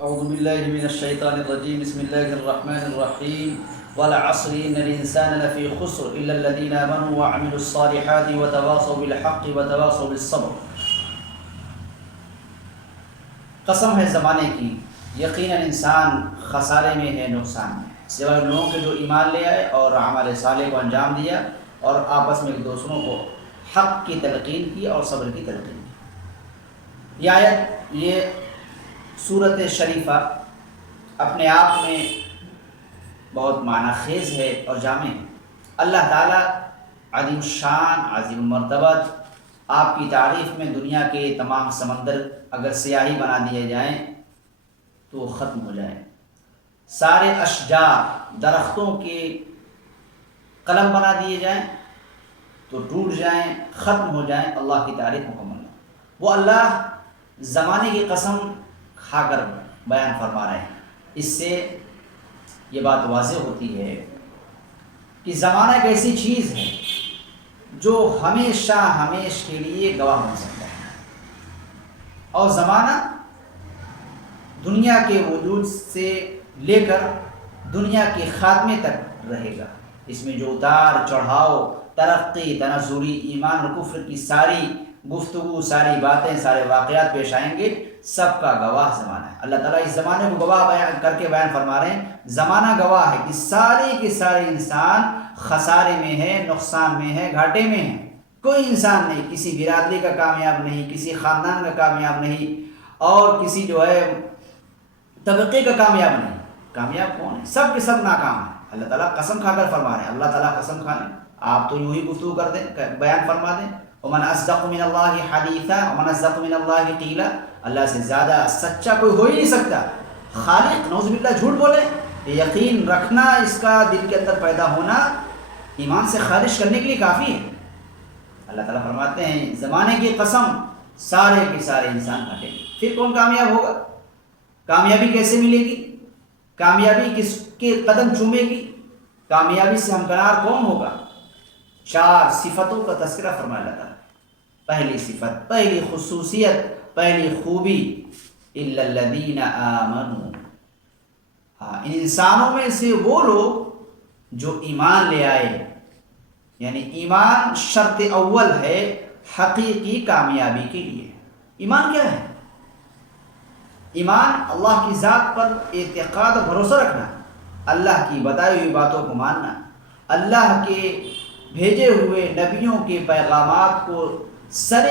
اعوذ باللہ من الشیطان الرجیم بسم اللہ الرحمن الرحیم والعصر ان الانسان لفی خسر الا الذین آمنوا وعملوا الصالحات وتواصوا بالحق وتواصوا بالصبر۔ قسم ہے زمانے کی، یقیناً انسان خسارے میں ہے، نقصان میں ہے، سوائے لوگوں کے جو ایمان لے آئے اور عمل صالح کو انجام دیا اور آپس میں ایک دوسروں کو حق کی تلقین کی اور صبر کی تلقین کی۔ یہ آیت، یہ صورت شریفہ اپنے آپ میں بہت معنی خیز ہے اور جامع ہے۔ اللہ تعالیٰ عظیم الشان، عظیم المرتبت، آپ کی تعریف میں دنیا کے تمام سمندر اگر سیاہی بنا دیے جائیں تو وہ ختم ہو جائیں، سارے اشجار درختوں کے قلم بنا دیے جائیں تو ٹوٹ جائیں، ختم ہو جائیں، اللہ کی تعریف مکمل ہے۔ وہ اللہ زمانے کی قسم کھا کر بیان فرما رہے ہیں۔ اس سے یہ بات واضح ہوتی ہے کہ زمانہ ایک ایسی چیز ہے جو ہمیشہ ہمیش کے لیے گواہ بن سکتا ہے، اور زمانہ دنیا کے وجود سے لے کر دنیا کے خاتمے تک رہے گا۔ اس میں جو اتار چڑھاؤ، ترقی، تنزلی، ایمان اور کفر کی ساری گفتگو، ساری باتیں، سارے واقعات پیش آئیں گے، سب کا گواہ زمانہ ہے۔ اللہ تعالیٰ اس زمانے کو گواہ بیان کر کے بیان فرما رہے ہیں، زمانہ گواہ ہے کہ سارے کے سارے انسان خسارے میں ہے، نقصان میں ہے، گھاٹے میں ہے۔ کوئی انسان نہیں، کسی برادری کا کامیاب نہیں، کسی خاندان کا کامیاب نہیں، اور کسی جو ہے طبقے کا کامیاب نہیں۔ کامیاب کون ہے؟ سب کے سب ناکام ہیں۔ اللہ تعالیٰ قسم کھا کر فرما رہے ہیں، اللہ تعالیٰ قسم کھا لیں، آپ تو یوں ہی گفتگو کر دیں، بیان فرما دیں، ومن اصدق من اللہ حدیثا ومن اصدق من اللہ قیلا، اللہ سے زیادہ سچا کوئی ہو ہی نہیں سکتا۔ خالق نعوذ باللہ جھوٹ بولے، یقین رکھنا، اس کا دل کے اندر پیدا ہونا ایمان سے خارج کرنے کے لیے کافی ہے۔ اللہ تعالیٰ فرماتے ہیں زمانے کی قسم، سارے کے سارے انسان گھٹیں گے۔ پھر کون کامیاب ہوگا؟ کامیابی کیسے ملے گی؟ کامیابی کس کے قدم چومے گی؟ کامیابی سے ہمکنار کون ہوگا؟ 4 صفتوں کا تذکرہ فرمایا اللہ تعالیٰ۔ پہلی صفت، پہلی خصوصیت، پہلی خوبی، الا الذین آمنوا، ان انسانوں میں سے وہ لوگ جو ایمان لے آئے، یعنی ایمان شرط اول ہے حقیقی کامیابی کے لیے۔ ایمان کیا ہے؟ ایمان اللہ کی ذات پر اعتقاد اور بھروسہ رکھنا، اللہ کی بتائی ہوئی باتوں کو ماننا، اللہ کے بھیجے ہوئے نبیوں کے پیغامات کو سر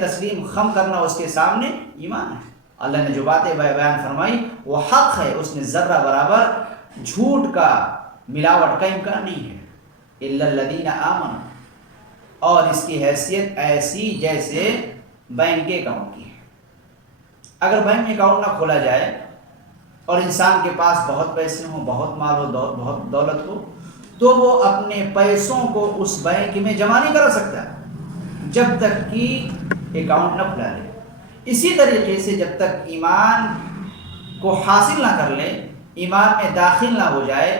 تسلیم خم کرنا اس کے سامنے ایمان ہے۔ اللہ نے جو باتیں بیان فرمائی وہ حق ہے، اس میں ذرہ برابر جھوٹ کا، ملاوٹ کا امکان نہیں ہے۔ الا الذین آمنوا، اور اس کی حیثیت ایسی جیسے بینک کے اکاؤنٹ کی ہے۔ اگر بینک میں اکاؤنٹ نہ کھولا جائے اور انسان کے پاس بہت پیسے ہوں، بہت مال ہو، بہت دولت ہو، تو وہ اپنے پیسوں کو اس بینک میں جمع نہیں کر سکتا جب تک کہ اکاؤنٹ نہ کھلا لے۔ اسی طریقے سے جب تک ایمان کو حاصل نہ کر لے، ایمان میں داخل نہ ہو جائے،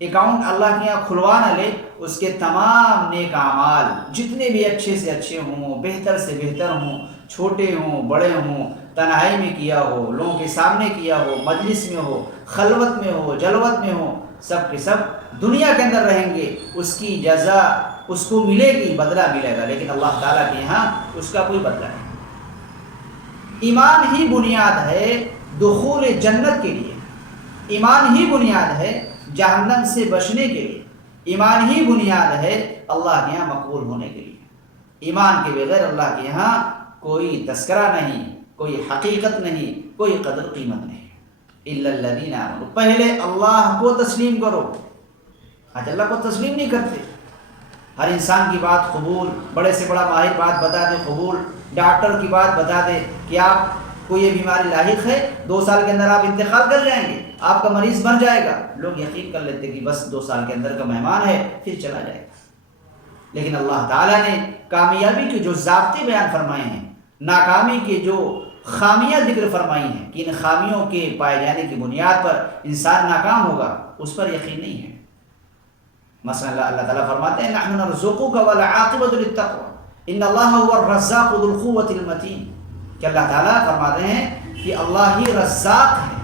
اکاؤنٹ اللہ کے یہاں کھلوا نہ لے، اس کے تمام نیک اعمال جتنے بھی اچھے سے اچھے ہوں، بہتر سے بہتر ہوں، چھوٹے ہوں، بڑے ہوں، تنہائی میں کیا ہو، لوگوں کے سامنے کیا ہو، مجلس میں ہو، خلوت میں ہو، جلوت میں ہو، سب کے سب دنیا کے اندر رہیں گے، اس کی جزا اس کو ملے گی، بدلہ ملے گا، لیکن اللہ تعالیٰ کے یہاں اس کا کوئی بدلہ نہیں۔ ایمان ہی بنیاد ہے دخول جنت کے لیے، ایمان ہی بنیاد ہے جہنم سے بچنے کے لیے، ایمان ہی بنیاد ہے اللہ کے یہاں مقبول ہونے کے لیے۔ ایمان کے بغیر اللہ کے یہاں کوئی تذکرہ نہیں، کوئی حقیقت نہیں، کوئی قدر قیمت نہیں۔ الا الذین آمنوا، پہلے اللہ کو تسلیم کرو۔ آج اللہ کو تسلیم نہیں کرتے، ہر انسان کی بات قبول، بڑے سے بڑا ماہر بات بتا دے قبول، ڈاکٹر کی بات بتا دے کہ آپ کو یہ بیماری لاحق ہے، 2 سال کے اندر آپ انتقال کر جائیں گے، آپ کا مریض بن جائے گا، لوگ یقین کر لیتے کہ بس 2 سال کے اندر کا مہمان ہے، پھر چلا جائے گا۔ لیکن اللہ تعالیٰ نے کامیابی کے جو ضابطے بیان فرمائے ہیں، ناکامی کے جو خامیاں ذکر فرمائی ہیں کہ ان خامیوں کے پائے جانے کی بنیاد پر انسان ناکام ہوگا، اس پر یقین نہیں ہے۔ مثلا اللہ تعالیٰ فرماتے ہیں نحن نرزقک والعاقبۃ للتقوی ان اللہ هو الرزاق ذو القوۃ المتین، کہ اللہ تعالیٰ فرماتے ہیں کہ کہ اللہ ہی رزاق ہے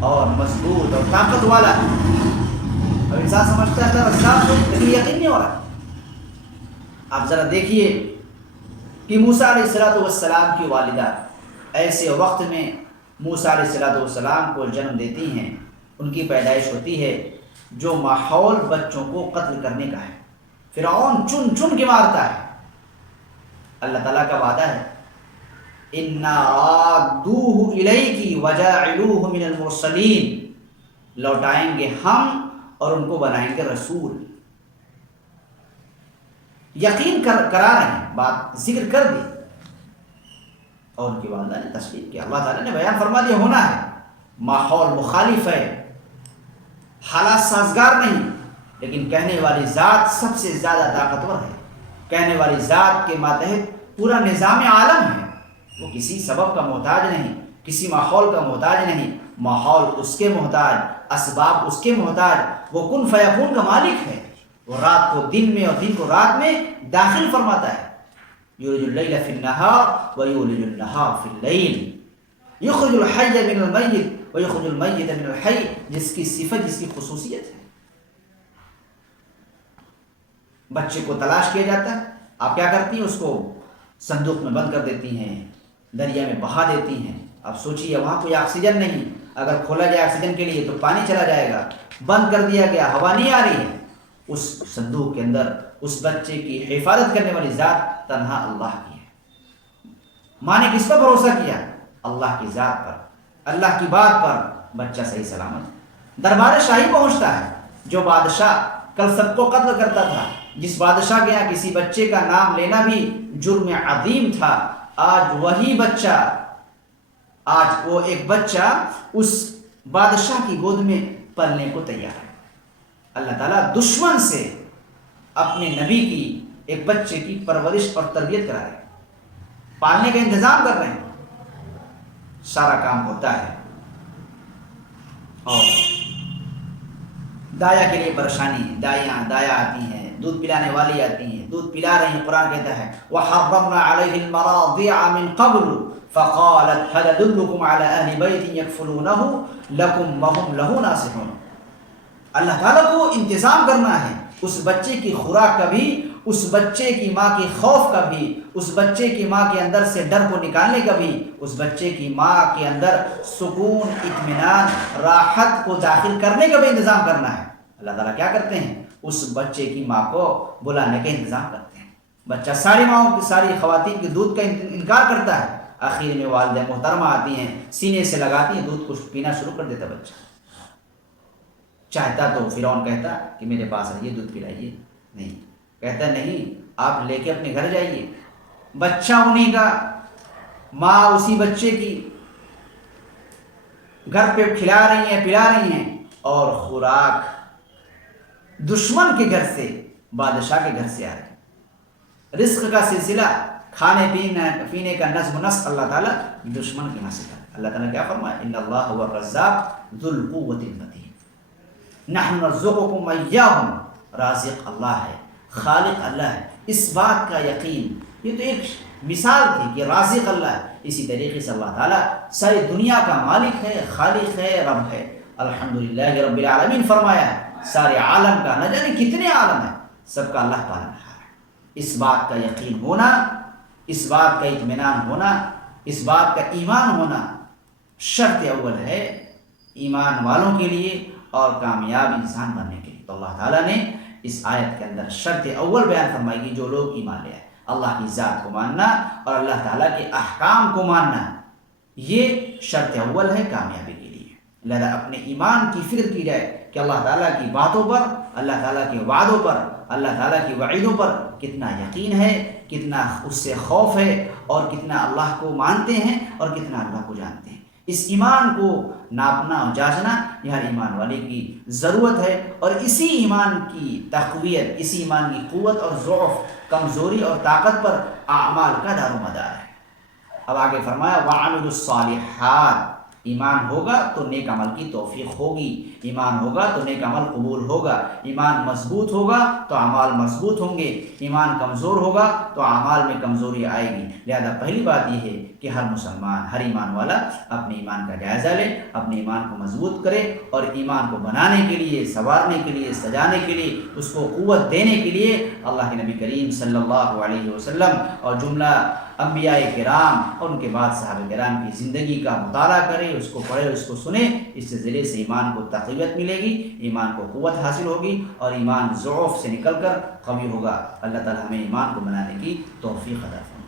اور مضبوط اور طاقت والا ہے۔ اب انسان سمجھتا ہے اللہ رزاق ہے لیکن یقین نہیں ہو رہا۔ آپ ذرا دیکھیے کہ موسیٰ علیہ السلام کی والدہ ایسے وقت میں موسیٰ علیہ السلام کو جنم دیتی ہیں، ان کی پیدائش ہوتی ہے جو ماحول بچوں کو قتل کرنے کا ہے۔ فرعون چن چن کے مارتا ہے۔ اللہ تعالیٰ کا وعدہ ہے اِنَّا رَادُّوهُ إِلَيْكِ وَجَاعِلُوهُ مِنَ الْمُرْسَلِينَ، لوٹائیں گے ہم اور ان کو بنائیں گے رسول۔ یقین کرا رہے ہیں، بات ذکر کر دی اور ان کی والدہ نے تسلیم کیا۔ اللہ تعالیٰ نے بیان فرما دیا ہونا ہے، ماحول مخالف ہے، حالات سازگار نہیں، لیکن کہنے والی ذات سب سے زیادہ طاقتور ہے۔ کہنے والی ذات کے ماتحت پورا نظام عالم ہے، وہ کسی سبب کا محتاج نہیں، کسی ماحول کا محتاج نہیں۔ ماحول اس کے محتاج، اسباب اس کے محتاج، وہ کن فیکون کا مالک ہے۔ وہ رات کو دن میں اور دن کو رات میں داخل فرماتا ہے۔ یولج اللیل فی النہار ویولج النہار فی اللیل، یخرج الحی من المیت ویخرج المیت من الحی، جس کی صفت، جس کی خصوصیت ہے۔ بچے کو تلاش کیا جاتا ہے، آپ کیا کرتی ہیں؟ اس کو صندوق میں بند کر دیتی ہیں، دریا میں بہا دیتی ہیں۔ اب سوچیے وہاں کوئی آکسیجن نہیں، اگر کھولا جائے آکسیجن کے لیے تو پانی چلا جائے گا، بند کر دیا گیا، ہوا نہیں آ رہی ہے۔ اس صندوق کے اندر اس بچے کی حفاظت کرنے والی ذات تنہا اللہ کی ہے۔ ماں نے کس پر بھروسہ کیا؟ اللہ کی ذات پر، اللہ کی بات پر۔ بچہ صحیح سلامت دربار شاہی پہنچتا ہے۔ جو بادشاہ کل سب کو قتل کرتا تھا، جس بادشاہ کے یہاں کسی بچے کا نام لینا بھی جرم عظیم تھا، آج وہی بچہ، آج وہ ایک بچہ اس بادشاہ کی گود میں پلنے کو تیار ہے۔ اللہ تعالیٰ دشمن سے اپنے نبی کی ایک بچے کی پرورش اور تربیت کرا رہے ہیں، پالنے کا انتظام کر رہے ہیں، سارا کام ہوتا ہے۔ اور دایا کے لیے پریشانی ہے، دایا آتی ہیں، دودھ پلانے والی آتی ہیں، دودھ پلا رہی ہیں۔ قرآن کہتا ہے وَحَرَّمْنَا عَلَيْهِ الْمَرَاضِعَ مِنْ قَبْلُ فَقَالَتْ هَلْ أَدُلُّكُمْ عَلَى أَهْلِ بَيْتٍ يَكْفُلُونَهُ لَكُمْ وَهُمْ لَهُ نَاصِحُونَ۔ اللہ تعالیٰ کو انتظام کرنا ہے، اس بچے کی خوراک کا بھی، اس بچے کی ماں کی خوف کا بھی، اس بچے کی ماں کے اندر سے ڈر کو نکالنے کا بھی، اس بچے کی ماں کے اندر سکون، اطمینان، راحت کو داخل کرنے کا بھی انتظام کرنا ہے۔ اللہ تعالیٰ کیا کرتے ہیں؟ اس بچے کی ماں کو بلانے کا انتظام کرتے ہیں۔ بچہ ساری ماؤں کی، ساری خواتین کے دودھ کا انکار کرتا ہے، آخر میں والدہ محترمہ آتی ہیں، سینے سے لگاتی ہیں، دودھ کو پینا شروع کر دیتا بچہ۔ چاہتا تو فرعون کہتا کہ میرے پاس آئیے، دودھ پلائیے، نہیں کہتا، نہیں آپ لے کے اپنے گھر جائیے۔ بچہ انہیں کا، ماں اسی بچے کی گھر پہ کھلا رہی ہیں، پلا رہی ہیں، اور خوراک دشمن کے گھر سے، بادشاہ کے گھر سے آ رہی ہے۔ رزق کا سلسلہ، کھانے پینے کا نظم و نسق اللہ تعالیٰ دشمن کے یہاں سے کرتا۔ اللہ تعالیٰ کیا فرمایا؟ ان اللہ هو الرزاق ذو القوة المتین، نحن نرزقکم ایاہم، رازق اللہ ہے، خالق اللہ ہے۔ اس بات کا یقین، یہ تو ایک مثال تھی کہ رازق اللہ ہے، اسی طریقے سے اللہ تعالیٰ ساری دنیا کا مالک ہے، خالق ہے، رب ہے۔ الحمدللہ رب العالمین فرمایا ہے، سارے عالم کا، نہ جانے کتنے عالم ہیں، سب کا اللہ پالن ہار ہے۔ اس بات کا یقین ہونا، اس بات کا اطمینان ہونا، اس بات کا ایمان ہونا شرط اول ہے ایمان والوں کے لیے اور کامیاب انسان بننے کے لیے۔ تو اللہ تعالیٰ نے اس آیت کے اندر شرط اول بیان فرمائی کہ جو لوگ ایمان لے آئے، اللہ کی ذات کو ماننا اور اللہ تعالیٰ کے احکام کو ماننا، یہ شرط اول ہے کامیابی کے لیے۔ لہذا اپنے ایمان کی فکر کی جائے کہ اللہ تعالیٰ کی باتوں پر، اللہ تعالیٰ کے وعدوں پر، اللہ تعالیٰ کی وعیدوں پر کتنا یقین ہے، کتنا اس سے خوف ہے، اور کتنا اللہ کو مانتے ہیں اور کتنا اللہ کو جانتے ہیں۔ اس ایمان کو ناپنا اور جانچنا یہ ہر ایمان والے کی ضرورت ہے، اور اسی ایمان کی تقویت، اسی ایمان کی قوت اور ضعف، کمزوری اور طاقت پر اعمال کا دار و مدار ہے۔ اب آگے فرمایا وَعَمِلُوا الصَّالِحَاتِ، ایمان ہوگا تو نیک عمل کی توفیق ہوگی، ایمان ہوگا تو نیک عمل قبول ہوگا، ایمان مضبوط ہوگا تو اعمال مضبوط ہوں گے، ایمان کمزور ہوگا تو اعمال میں کمزوری آئے گی۔ لہذا پہلی بات یہ ہے کہ کہ ہر مسلمان، ہر ایمان والا اپنے ایمان کا جائزہ لے، اپنے ایمان کو مضبوط کرے، اور ایمان کو بنانے کے لیے، سنوارنے کے لیے، سجانے کے لیے، اس کو قوت دینے کے لیے اللہ کے نبی کریم صلی اللہ علیہ وسلم اور جملہ انبیاء کرام اور ان کے بعد صحابہ کرام کی زندگی کا مطالعہ کرے، اس کو پڑھے، اس کو سنے۔ اس سے ذریعے سے ایمان کو تقویت ملے گی، ایمان کو قوت حاصل ہوگی، اور ایمان ضعف سے نکل کر قوی ہوگا۔ اللہ تعالی ہمیں ایمان کو بنانے کی توفیق عطا فرمائے۔